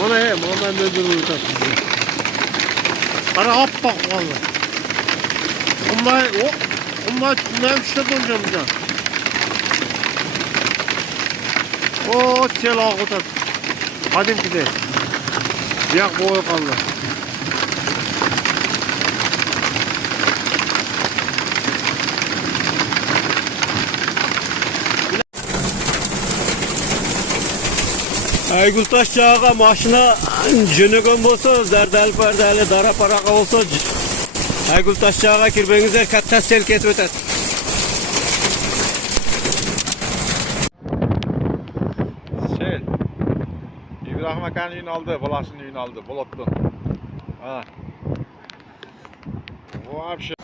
Mana Muhammed öldürür tabii. Ara hop bak valla. Onlar ben işte duracağım can. O sel ağıtat. Hadi gidelim. Yak boyu kaldı. Aygültaş çağa maşına jönögön bolsa zerdel perdeli dara paraka olsa Aygültaş çağa kirbenizler katta sel ketip ötet. Sel. İbrahim Akan yün aldı, Balasın yün aldı, Bolottun. Ha. O bir şey.